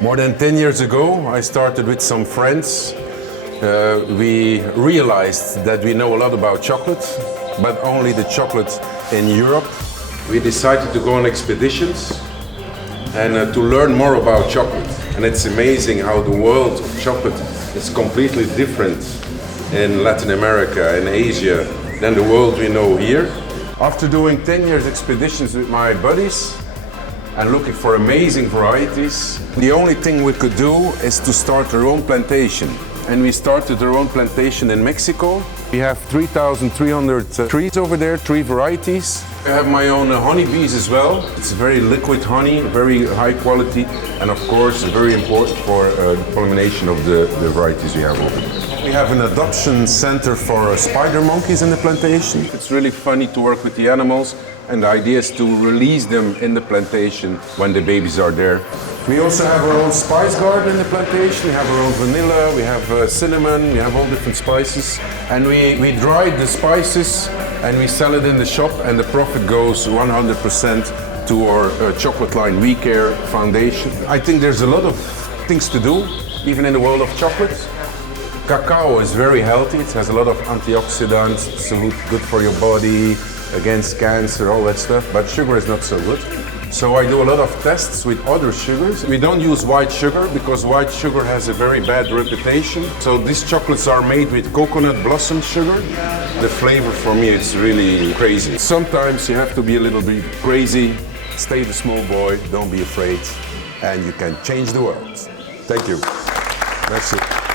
More than 10 years ago, I started with some friends. We realized that we know a lot about chocolate, but only the chocolate in Europe. We decided to go on expeditions and to learn more about chocolate. And it's amazing how the world of chocolate is completely different in Latin America and Asia than the world we know here. After doing 10 years expeditions with my buddies and looking for amazing varieties, the only thing we could do is to start our own plantation. And we started our own plantation in Mexico. We have 3,300 trees over there, 3 varieties. I have my own honeybees as well. It's very liquid honey, very high quality, and of course very important for pollination of the varieties we have over there. We have an adoption center for spider monkeys in the plantation. It's really funny to work with the animals, and the idea is to release them in the plantation when the babies are there. We also have our own spice garden in the plantation. We have our own vanilla, we have cinnamon, we have all different spices. And we dry the spices and we sell it in the shop, and the profit goes 100% to our chocolate line We Care Foundation. I think there's a lot of things to do, even in the world of chocolate. Cacao is very healthy. It has a lot of antioxidants, it's good for your body, against cancer, all that stuff, but sugar is not so good. So I do a lot of tests with other sugars. We don't use white sugar because white sugar has a very bad reputation. So these chocolates are made with coconut blossom sugar. The flavor for me is really crazy. Sometimes you have to be a little bit crazy. Stay the small boy, don't be afraid, and you can change the world. Thank you. That's it.